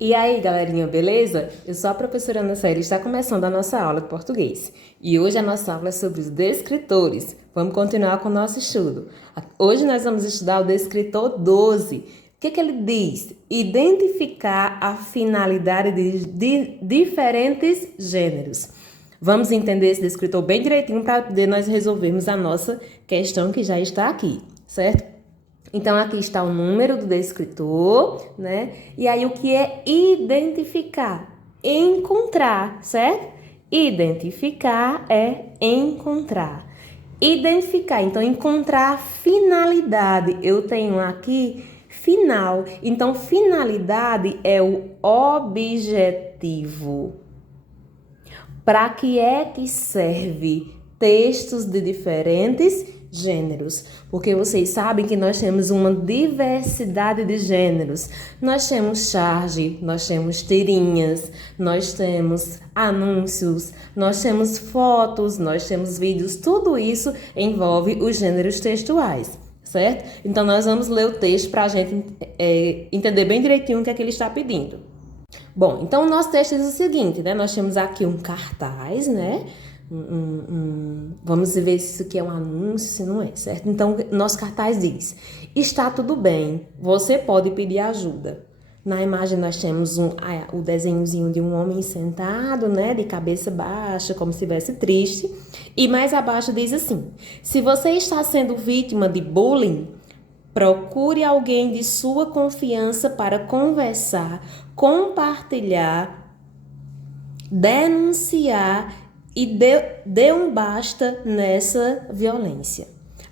E aí, galerinha, beleza? Eu sou a professora Ana Célia e está começando a nossa aula de português. E hoje a nossa aula é sobre os descritores. Vamos continuar com o nosso estudo. Hoje nós vamos estudar o descritor 12. O que ele diz? Identificar a finalidade de diferentes gêneros. Vamos entender esse descritor bem direitinho para poder nós resolvermos a nossa questão que já está aqui, certo? Então, aqui está o número do descritor, né? E aí, o que é identificar? Encontrar, certo? Identificar é encontrar. Identificar, então, encontrar a finalidade. Eu tenho aqui final. Então, finalidade é o objetivo. Para que é que serve textos de diferentes gêneros? Porque vocês sabem que nós temos uma diversidade de gêneros. Nós temos charge, nós temos tirinhas, nós temos anúncios, nós temos fotos, nós temos vídeos. Tudo isso envolve os gêneros textuais, certo? Então, nós vamos ler o texto para a gente entender bem direitinho o que é que ele está pedindo. Bom, então o nosso texto diz o seguinte, né? Nós temos aqui um cartaz, né? Vamos ver se isso aqui é um anúncio, se não é, certo? Então, nosso cartaz diz: está tudo bem, você pode pedir ajuda. Na imagem nós temos o desenhozinho de um homem sentado, né? De cabeça baixa, como se estivesse triste. E mais abaixo diz assim: se você está sendo vítima de bullying, procure alguém de sua confiança para conversar, compartilhar, denunciar e dê um basta nessa violência.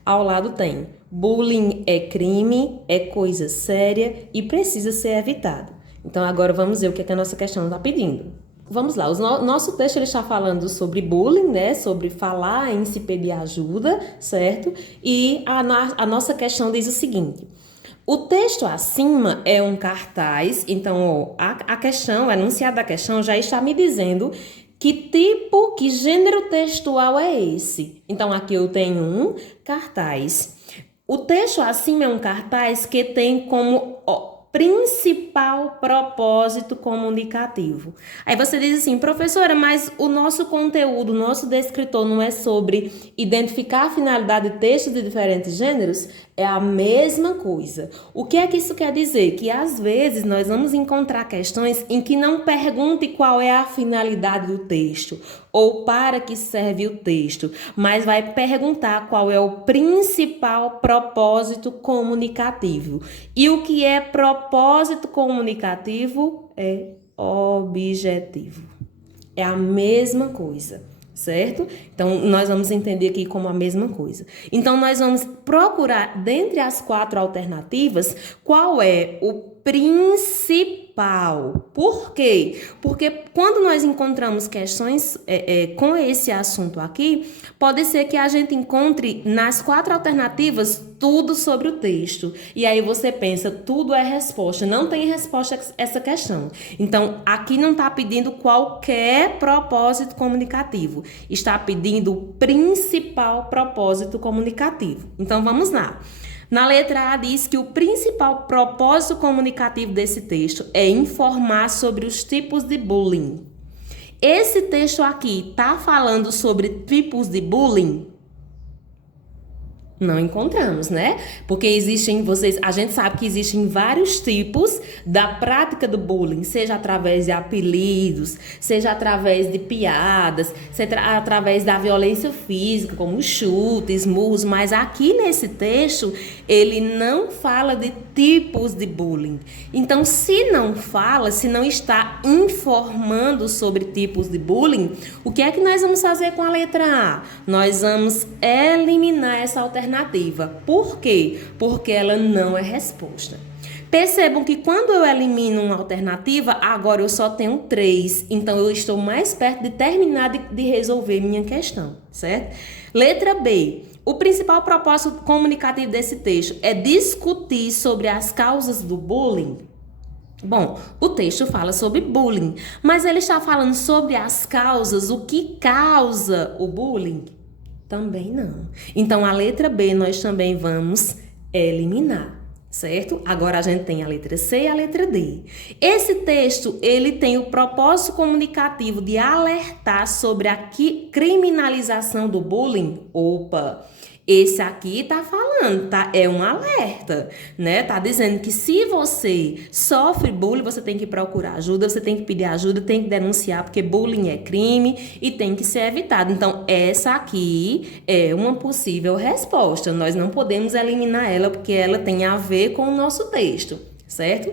Ao lado tem: bullying é crime, é coisa séria e precisa ser evitado. Então agora vamos ver o que a nossa questão está pedindo. Vamos lá, nosso texto ele está falando sobre bullying, né? Sobre falar em se pedir ajuda, certo? E a nossa questão diz o seguinte: o texto acima é um cartaz, então a questão, o enunciado da questão já está me dizendo que gênero textual é esse. Então aqui eu tenho um cartaz. O texto acima é um cartaz que tem como principal propósito comunicativo. Aí você diz assim: professora, mas o nosso conteúdo, o nosso descritor não é sobre identificar a finalidade de textos de diferentes gêneros? É a mesma coisa. O que é que isso quer dizer? Que às vezes nós vamos encontrar questões em que não pergunte qual é a finalidade do texto ou para que serve o texto, mas vai perguntar qual é o principal propósito comunicativo. E o que é propósito comunicativo é objetivo. É a mesma coisa, certo? Então, nós vamos entender aqui como a mesma coisa. Então, nós vamos procurar, dentre as 4 alternativas, qual é o principal. Por quê? Porque quando nós encontramos questões com esse assunto aqui, pode ser que a gente encontre nas 4 alternativas tudo sobre o texto. E aí você pensa, tudo é resposta. Não tem resposta a essa questão. Então, aqui não está pedindo qualquer propósito comunicativo. Está pedindo o principal propósito comunicativo. Então, vamos lá. Na letra A diz que o principal propósito comunicativo desse texto é informar sobre os tipos de bullying. Esse texto aqui está falando sobre tipos de bullying? Não encontramos, né? Porque a gente sabe que existem vários tipos da prática do bullying, seja através de apelidos, seja através de piadas, seja através da violência física, como chutes, murros, mas aqui nesse texto ele não fala de tipos de bullying. Então, se não está informando sobre tipos de bullying, o que é que nós vamos fazer com a letra A? Nós vamos eliminar essa alternativa. Por quê? Porque ela não é resposta. Percebam que quando eu elimino uma alternativa, agora eu só tenho 3. Então, eu estou mais perto de terminar de resolver minha questão, certo? Letra B. O principal propósito comunicativo desse texto é discutir sobre as causas do bullying. Bom, o texto fala sobre bullying, mas ele está falando sobre as causas, o que causa o bullying? Também não. Então, a letra B nós também vamos eliminar, certo? Agora a gente tem a letra C e a letra D. Esse texto, ele tem o propósito comunicativo de alertar sobre a criminalização do bullying. Opa! Esse aqui tá falando, tá? É um alerta, né? Tá dizendo que se você sofre bullying, você tem que procurar ajuda, você tem que pedir ajuda, tem que denunciar, porque bullying é crime e tem que ser evitado. Então, essa aqui é uma possível resposta. Nós não podemos eliminar ela, porque ela tem a ver com o nosso texto, certo?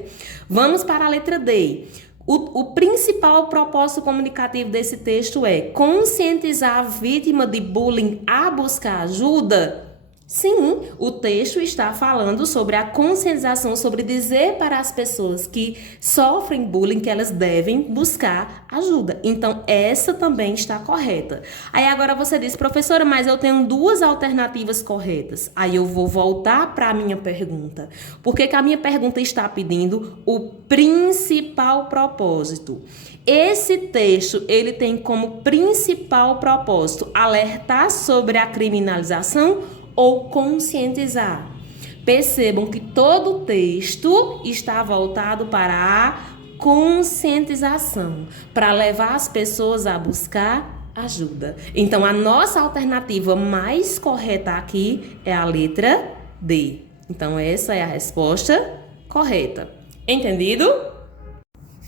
Vamos para a letra D. O principal propósito comunicativo desse texto é conscientizar a vítima de bullying a buscar ajuda? Sim, o texto está falando sobre a conscientização, sobre dizer para as pessoas que sofrem bullying que elas devem buscar ajuda. Então, essa também está correta. Aí agora você diz, professora, mas eu tenho duas alternativas corretas. Aí eu vou voltar para a minha pergunta. Por que a minha pergunta está pedindo o principal propósito? Esse texto, ele tem como principal propósito alertar sobre a criminalização ou conscientizar. Percebam que todo o texto está voltado para a conscientização, para levar as pessoas a buscar ajuda. Então, a nossa alternativa mais correta aqui é a letra D. Então, essa é a resposta correta. Entendido?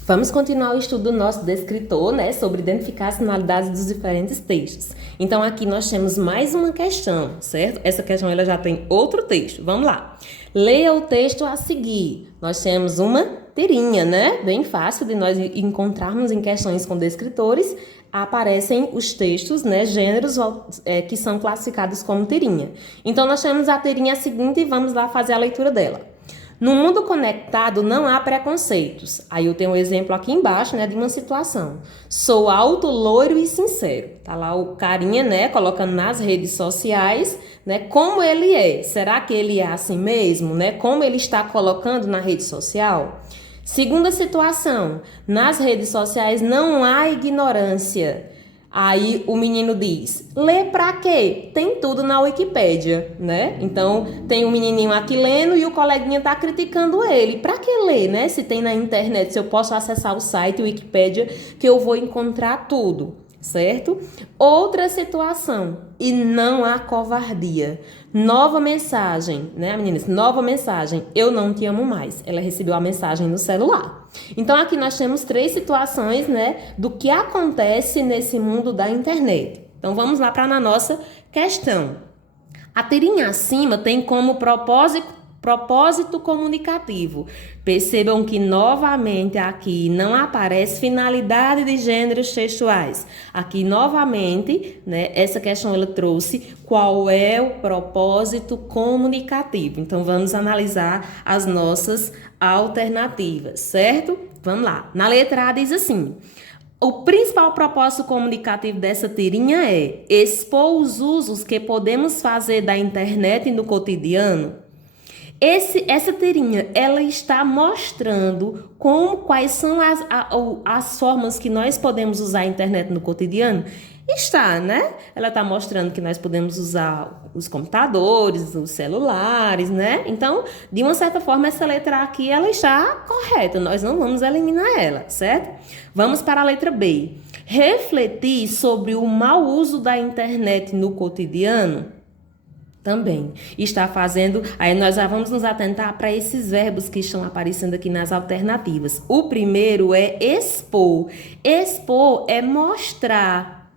Vamos continuar o estudo do nosso descritor, né, sobre identificar as finalidades dos diferentes textos. Então, aqui nós temos mais uma questão, certo? Essa questão ela já tem outro texto. Vamos lá. Leia o texto a seguir. Nós temos uma tirinha, né? Bem fácil de nós encontrarmos em questões com descritores. Aparecem os textos, né, gêneros que são classificados como tirinha. Então, nós temos a tirinha seguinte e vamos lá fazer a leitura dela. No mundo conectado não há preconceitos. Aí eu tenho um exemplo aqui embaixo, né, de uma situação. Sou alto, loiro e sincero. Tá lá o carinha, né, colocando nas redes sociais, né, como ele é. Será que ele é assim mesmo, né? Como ele está colocando na rede social? Segunda situação. Nas redes sociais não há ignorância. Aí o menino diz, lê pra quê? Tem tudo na Wikipédia, né? Então, tem um menininho aqui lendo e o coleguinha tá criticando ele. Pra que ler, né? Se tem na internet, se eu posso acessar o site Wikipédia, que eu vou encontrar tudo, certo? Outra situação, e não há covardia. Nova mensagem, né, meninas? Nova mensagem, eu não te amo mais. Ela recebeu a mensagem no celular. Então, aqui nós temos 3 situações, né, do que acontece nesse mundo da internet. Então, vamos lá para a nossa questão. A tirinha acima tem como propósito comunicativo. Percebam que novamente aqui não aparece finalidade de gêneros textuais. Aqui novamente, né, essa questão ela trouxe qual é o propósito comunicativo. Então vamos analisar as nossas alternativas, certo? Vamos lá. Na letra A diz assim: o principal propósito comunicativo dessa tirinha é expor os usos que podemos fazer da internet no cotidiano. Essa tirinha, ela está mostrando quais são as formas que nós podemos usar a internet no cotidiano. Está, né? Ela está mostrando que nós podemos usar os computadores, os celulares, né? Então, de uma certa forma, essa letra aqui, ela está correta. Nós não vamos eliminar ela, certo? Vamos para a letra B. Refletir sobre o mau uso da internet no cotidiano. Também está fazendo, aí nós já vamos nos atentar para esses verbos que estão aparecendo aqui nas alternativas. O primeiro é expor. Expor é mostrar.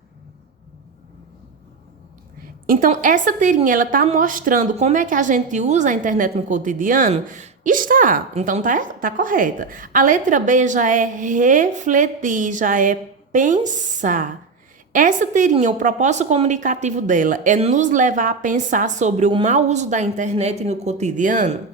Então, essa tirinha, ela está mostrando como é que a gente usa a internet no cotidiano? Está, então tá correta. A letra B já é refletir, já é pensar. Essa tirinha, o propósito comunicativo dela é nos levar a pensar sobre o mau uso da internet no cotidiano?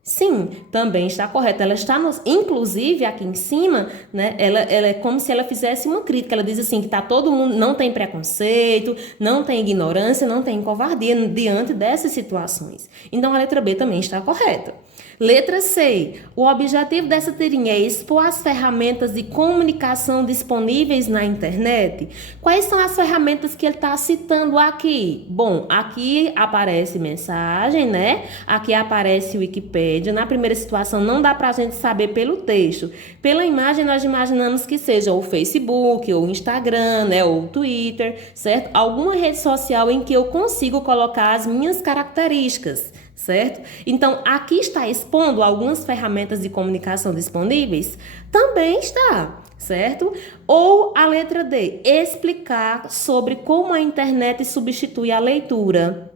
Sim, também está correta. Ela está, inclusive, aqui em cima, né? Ela é como se ela fizesse uma crítica. Ela diz assim, que tá todo mundo, não tem preconceito, não tem ignorância, não tem covardia diante dessas situações. Então, a letra B também está correta. Letra C. O objetivo dessa tirinha é expor as ferramentas de comunicação disponíveis na internet. Quais são as ferramentas que ele está citando aqui? Bom, aqui aparece mensagem, né? Aqui aparece o Wikipédia. Na primeira situação não dá para a gente saber pelo texto. Pela imagem nós imaginamos que seja o Facebook, ou o Instagram, né? Ou o Twitter, certo? Alguma rede social em que eu consigo colocar as minhas características. Certo? Então, aqui está expondo algumas ferramentas de comunicação disponíveis? Também está, certo? Ou a letra D, explicar sobre como a internet substitui a leitura.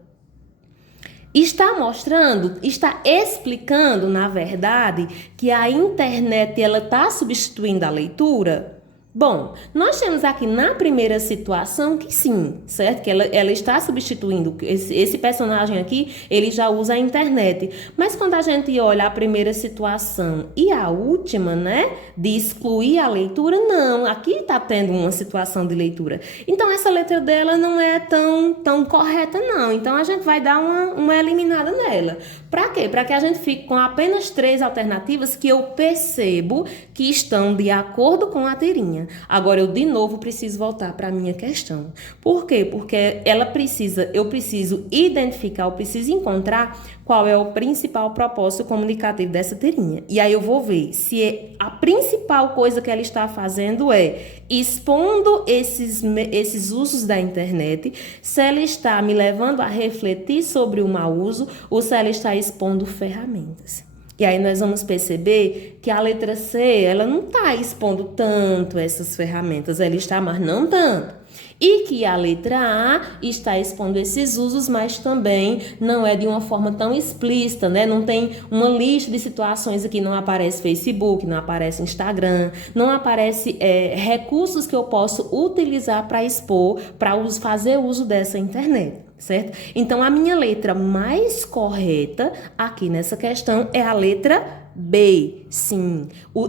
Está mostrando, está explicando, na verdade, que a internet ela está substituindo a leitura? Bom, nós temos aqui na primeira situação que sim, certo? Que ela está substituindo, esse personagem aqui, ele já usa a internet. Mas quando a gente olha a primeira situação e a última, né? De excluir a leitura, não. Aqui está tendo uma situação de leitura. Então, essa letra dela não é tão correta, não. Então, a gente vai dar uma eliminada nela. Para quê? Para que a gente fique com apenas 3 alternativas que eu percebo que estão de acordo com a tirinha. Agora, eu de novo preciso voltar para a minha questão. Por quê? Porque eu preciso identificar, eu preciso encontrar qual é o principal propósito comunicativo dessa tirinha. E aí eu vou ver se a principal coisa que ela está fazendo é expondo esses usos da internet, se ela está me levando a refletir sobre o mau uso ou se ela está expondo ferramentas. E aí nós vamos perceber que a letra C, ela não está expondo tanto essas ferramentas, ela está, mas não tanto. E que a letra A está expondo esses usos, mas também não é de uma forma tão explícita, né? Não tem uma lista de situações aqui, não aparece Facebook, não aparece Instagram, não aparece recursos que eu posso utilizar para expor, para fazer uso dessa internet. Certo? Então, a minha letra mais correta aqui nessa questão é a letra B. Sim,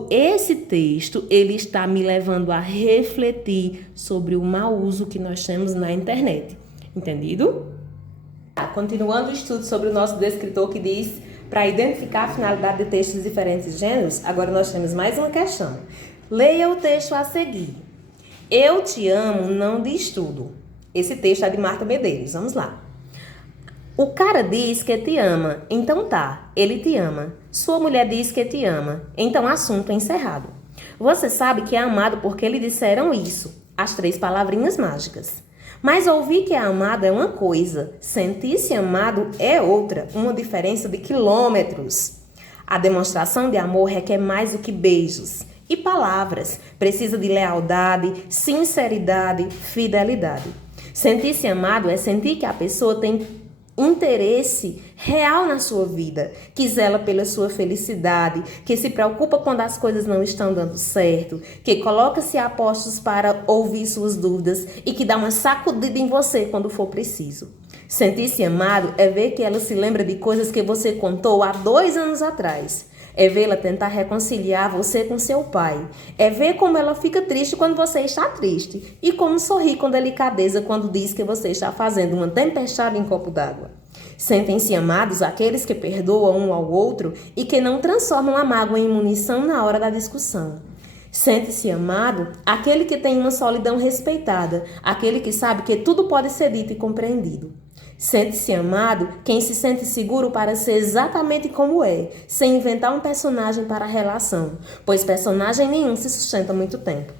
esse texto, ele está me levando a refletir sobre o mau uso que nós temos na internet. Entendido? Continuando o estudo sobre o nosso descritor que diz para identificar a finalidade de textos de diferentes gêneros, agora nós temos mais uma questão. Leia o texto a seguir. Eu te amo não diz tudo. Esse texto é de Marta Medeiros. Vamos lá. O cara diz que te ama. Então tá, ele te ama. Sua mulher diz que te ama. Então assunto encerrado. Você sabe que é amado porque lhe disseram isso. As 3 palavrinhas mágicas. Mas ouvir que é amado é uma coisa. Sentir-se amado é outra. Uma diferença de quilômetros. A demonstração de amor requer mais do que beijos e palavras. Precisa de lealdade, sinceridade, fidelidade. Sentir-se amado é sentir que a pessoa tem interesse real na sua vida, que zela pela sua felicidade, que se preocupa quando as coisas não estão dando certo, que coloca-se a postos para ouvir suas dúvidas e que dá uma sacudida em você quando for preciso. Sentir-se amado é ver que ela se lembra de coisas que você contou há 2 anos atrás. É vê-la tentar reconciliar você com seu pai. É ver como ela fica triste quando você está triste. E como sorri com delicadeza quando diz que você está fazendo uma tempestade em copo d'água. Sentem-se amados aqueles que perdoam um ao outro e que não transformam a mágoa em munição na hora da discussão. Sente-se amado aquele que tem uma solidão respeitada, aquele que sabe que tudo pode ser dito e compreendido. Sente-se amado quem se sente seguro para ser exatamente como é, sem inventar um personagem para a relação, pois personagem nenhum se sustenta muito tempo.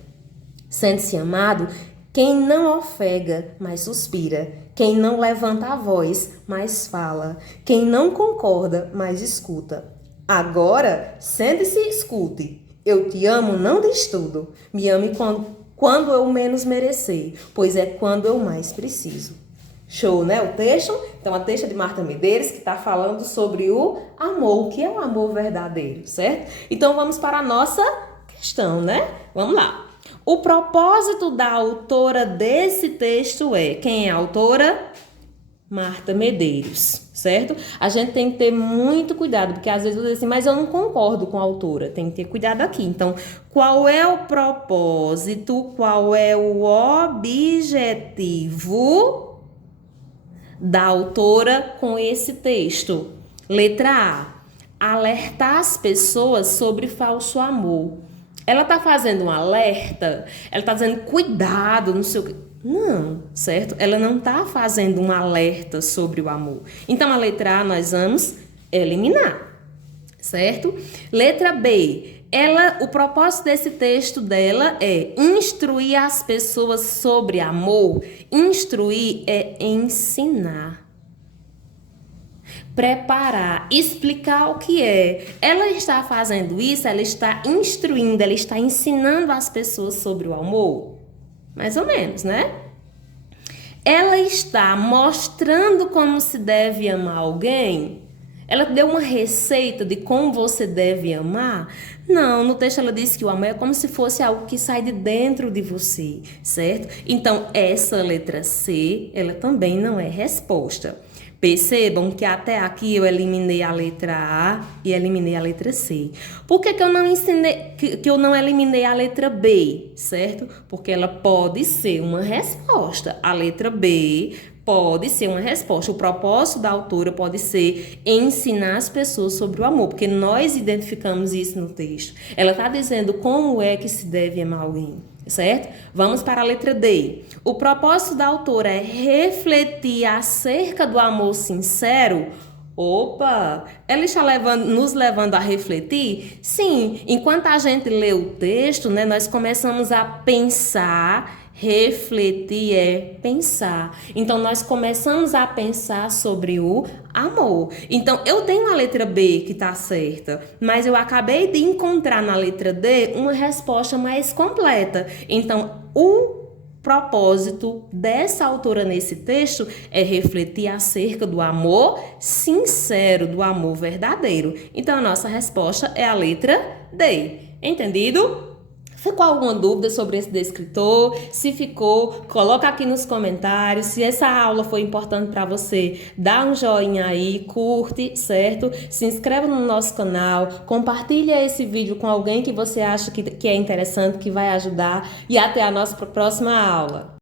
Sente-se amado quem não ofega, mas suspira, quem não levanta a voz, mas fala, quem não concorda, mas escuta. Agora, sente-se e escute. Eu te amo não diz tudo. Me ame quando eu menos merecer, pois é quando eu mais preciso. Show, né? O texto. Então, a texto é de Marta Medeiros, que está falando sobre o amor, o que é o amor verdadeiro, certo? Então, vamos para a nossa questão, né? Vamos lá. O propósito da autora desse texto é... Quem é a autora? Marta Medeiros, certo? A gente tem que ter muito cuidado, porque às vezes eu digo assim, mas eu não concordo com a autora. Tem que ter cuidado aqui. Então, qual é o propósito, qual é o objetivo da autora com esse texto? Letra A. alertar as pessoas sobre falso amor. Ela está fazendo um alerta, ela está dizendo cuidado, não sei o quê. Não, certo? Ela não está fazendo um alerta sobre o amor. Então, a letra A nós vamos eliminar, certo? Letra B, o propósito desse texto dela é instruir as pessoas sobre amor. Instruir é ensinar. Preparar, explicar o que é. Ela está fazendo isso, ela está instruindo, ela está ensinando as pessoas sobre o amor. Mais ou menos, né? Ela está mostrando como se deve amar alguém. Ela deu uma receita de como você deve amar? Não, no texto ela disse que o amor é como se fosse algo que sai de dentro de você, certo? Então, essa letra C, ela também não é resposta. Percebam que até aqui eu eliminei a letra A e eliminei a letra C. Por que eu não eliminei a letra B, certo? Porque ela pode ser uma resposta. A letra B pode ser uma resposta. O propósito da autora pode ser ensinar as pessoas sobre o amor, porque nós identificamos isso no texto. Ela está dizendo como é que se deve amar alguém, certo? Vamos para a letra D. O propósito da autora é refletir acerca do amor sincero. Opa, ela está nos levando a refletir? Sim, enquanto a gente lê o texto, né, nós começamos a pensar. Refletir é pensar. Então, nós começamos a pensar sobre o amor. Então, eu tenho a letra B que está certa, mas eu acabei de encontrar na letra D uma resposta mais completa. Então, o propósito dessa autora nesse texto é refletir acerca do amor sincero, do amor verdadeiro. Então, a nossa resposta é a letra D. Entendido? Ficou alguma dúvida sobre esse descritor? Se ficou, coloca aqui nos comentários. Se essa aula foi importante para você, dá um joinha aí, curte, certo? Se inscreva no nosso canal, compartilha esse vídeo com alguém que você acha que é interessante, que vai ajudar. E até a nossa próxima aula.